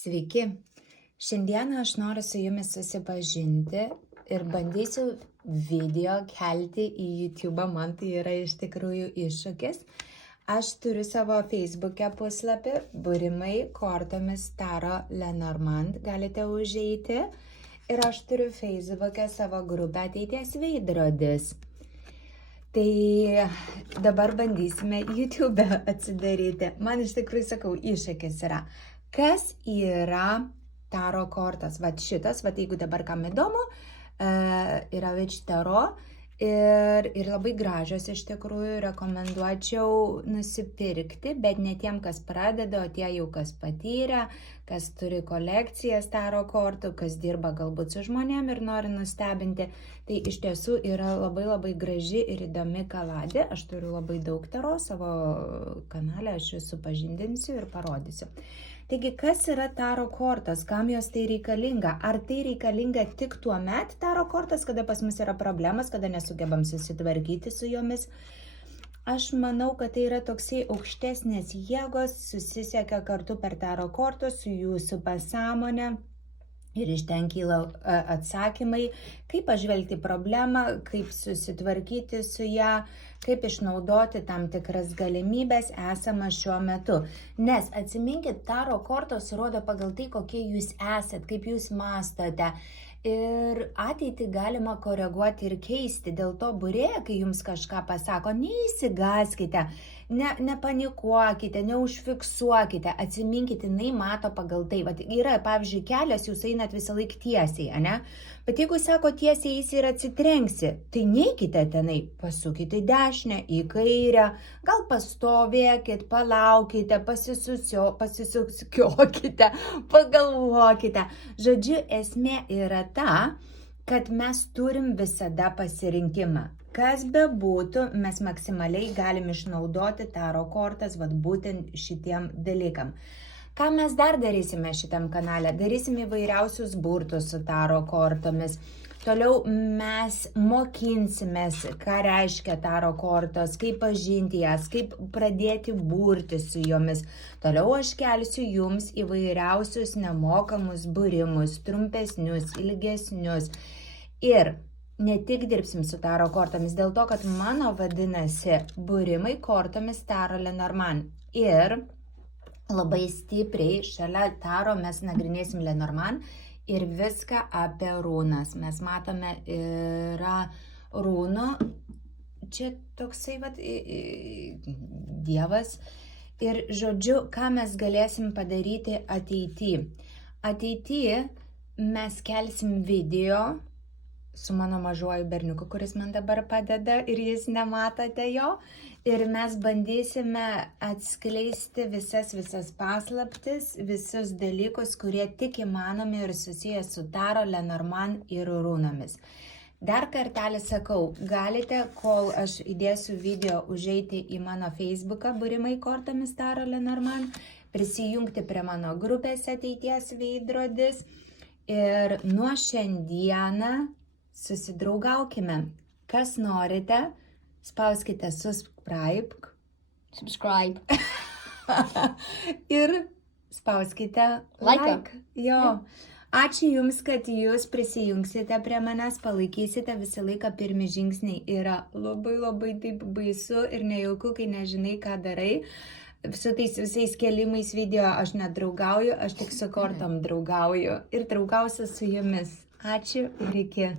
Sveiki. Šiandieną aš noriu su jumis susipažinti ir bandysiu video kelti į YouTube. Man tai yra iš tikrųjų iššūkis. Aš turiu savo Facebook'e puslapį Burimai kortomis Taro Lenormand. Galite užeiti. Ir aš turiu Facebook'e savo grupę Ateities veidrodis. Tai dabar bandysime YouTube atsidaryti. Man iš tikrųjų, sakau, iššūkis yra. Kas yra Taro kortas? Vat šitas, vat jeigu dabar kam įdomu, yra Witch Taro ir labai gražios iš tikrųjų, rekomenduočiau nusipirkti, bet ne tiem, kas pradeda, o tie jau kas patyrė, kas turi kolekcijas Taro kortų, kas dirba galbūt su žmonėm ir nori nustebinti. Tai iš tiesų yra labai graži ir įdomi kaladė. Aš turiu labai daug Taro savo kanale, aš jūs supažindinsiu ir parodysiu. Taigi, kas yra Taro kortos, kam jos tai reikalinga? Ar tai reikalinga tik tuo met Taro kortos, kada pas mus yra problemas, kada nesugebam susitvarkyti su jomis? Aš manau, kad tai yra toksai aukštesnės jėgos, susisiekia kartu per Taro kortos su jūsų pasąmonė. Ir iš ten kyla atsakymai, kaip pažvelgti problemą, kaip susitvarkyti su ją, kaip išnaudoti tam tikras galimybės esamą šiuo metu. Nes atsiminkit, Taro kortos rodo pagal tai, kokie jūs esat, kaip jūs mastote. Ir ateitį galima koreguoti ir keisti. Dėl to būrėja, kai jums kažką pasako, neįsigaskite, nepanikuokite, neužfiksuokite, atsiminkite, jinai mato pagal tai. Vat yra, pavyzdžiui, kelias, jūs einat visą laik tiesiai, ane? Bet jeigu sako tiesiai eisi ir atsitrenksi, tai neikite tenai, pasukite į dešinę, į kairę, gal pastovėkit, palaukite, pasisukiokite, pagalvokite. Žodžiu, esmė yra ta, kad mes turim visada pasirinkimą. Kas bebūtų, mes maksimaliai galim išnaudoti Taro kortas, vat būtent šitiem dalykam. Ką mes dar darysime šitam kanale? Darysime įvairiausius burtus su Taro kortomis. Toliau mes mokinsimės, ką reiškia Taro kortos, kaip pažinti jas, kaip pradėti burti su jomis. Toliau aš kelsiu jums įvairiausius nemokamus būrimus, trumpesnius, ilgesnius. Ir ne tik dirbsim su Taro kortomis, dėl to, kad mano vadinasi Burimai kortomis Taro Lenormand. Ir labai stipriai šalia Taro mes nagrinėsim Lenormand ir viską apie runas. Mes matome, yra runų, čia toksai vat, dievas. Ir žodžiu, ką mes galėsim padaryti ateityje. Ateityje mes kelsim video su mano mažuoju berniuku, kuris man dabar padeda ir jūs nematote jo. Ir mes bandysime atskleisti visas paslaptis, visus dalykus, kurie tik įmanomi ir susijęs su Taro, Lenormand ir runomis. Dar kartelį sakau, galite, kol aš įdėsiu video, užeiti į mano Facebooką Burimai kortomis Taro Lenormand, prisijungti prie mano grupės Ateities veidrodis ir nuo šiandieną susidraugaukime. Kas norite, spauskite subscribe ir spauskite like. Jo. Ačiū Jums, kad Jūs prisijungsite prie manęs, palaikysite. Visą laiką pirmi žingsniai yra labai taip baisu ir nejauku, kai nežinai, ką darai. Su tais visais kelimais video aš nedraugauju, aš tik su kortom draugauju ir draugausiu su Jumis. Ačiū ir iki.